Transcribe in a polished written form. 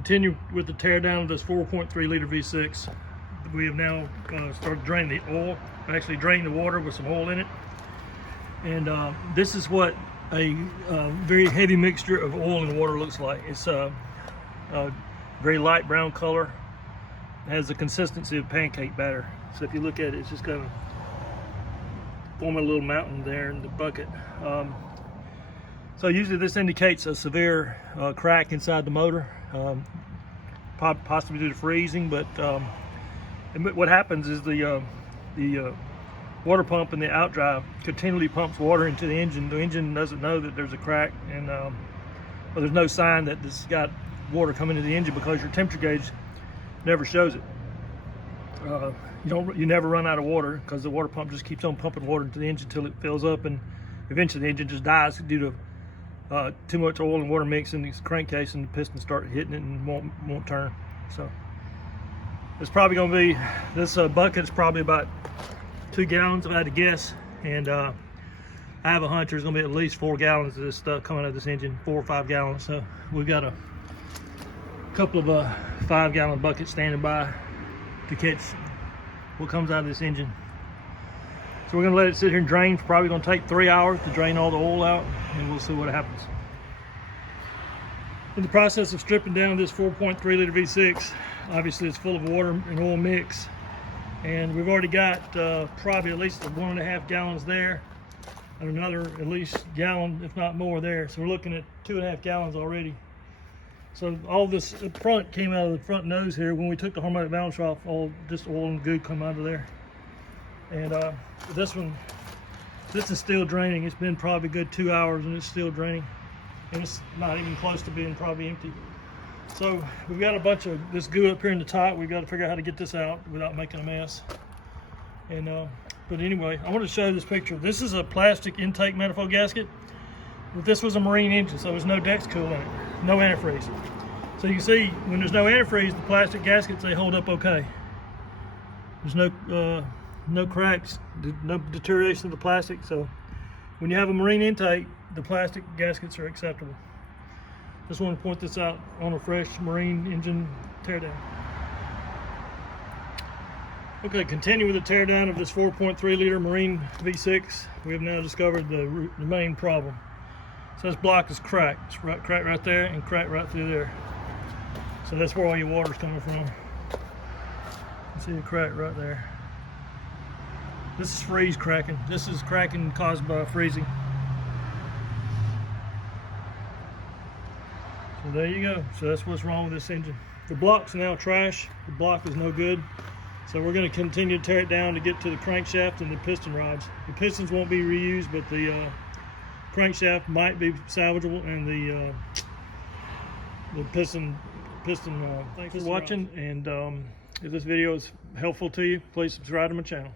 Continue with the tear down of this 4.3 liter V6. We have now started draining the oil, actually draining the water with some oil in it. And this is what a very heavy mixture of oil and water looks like. It's a very light brown color. It has the consistency of pancake batter. So if you look at it, it's just kind of forming a little mountain there in the bucket. So usually this indicates a severe crack inside the motor, possibly due to freezing. But what happens is the water pump in the outdrive continually pumps water into the engine. The engine doesn't know that there's a crack, and well, there's no sign that this got water coming into the engine because your temperature gauge never shows it. You never run out of water because the water pump just keeps on pumping water into the engine until it fills up, and eventually the engine just dies due to too much oil and water mix in this crankcase, and the pistons start hitting it and won't turn. So it's probably going to be, this bucket is probably about 2 gallons if I had to guess, and I have a hunch there's going to be at least 4 gallons of this stuff coming out of this engine, 4 or 5 gallons. So we've got a couple of 5-gallon buckets standing by to catch what comes out of this engine. So we're going to let it sit here and drain. It's probably going to take 3 hours to drain all the oil out, and we'll see what happens. In the process of stripping down this 4.3 liter V6, obviously it's full of water and oil mix, and we've already got probably at least 1.5 gallons there, and another at least gallon, if not more, there. So we're looking at 2.5 gallons already. So all this front came out of the front nose here. When we took the harmonic balance off, all just oil and goo come out of there. And this is still draining. It's been probably a good 2 hours and it's still draining. And it's not even close to being probably empty. So we've got a bunch of this goo up here in the top. We've got to figure out how to get this out without making a mess. And but anyway, I want to show you this picture. This is a plastic intake manifold gasket. But this was a marine engine, so there's no Dex cool in it, no antifreeze. So you can see when there's no antifreeze, the plastic gaskets, they hold up okay. There's no cracks, no deterioration of the plastic. So when you have a marine intake, the plastic gaskets are acceptable. Just want to point this out on a fresh marine engine teardown. Okay, continue with the teardown of this 4.3 liter marine V6. We have now discovered the main problem. So this block is cracked. It's cracked right there and cracked right through there. So that's where all your water's coming from. You see the crack right there. This is freeze cracking. This is cracking caused by freezing. So there you go. So that's what's wrong with this engine. The block's now trash. The block is no good. So we're going to continue to tear it down to get to the crankshaft and the piston rods. The pistons won't be reused, but the crankshaft might be salvageable, and the piston. Thanks for watching, and if this video is helpful to you, please subscribe to my channel.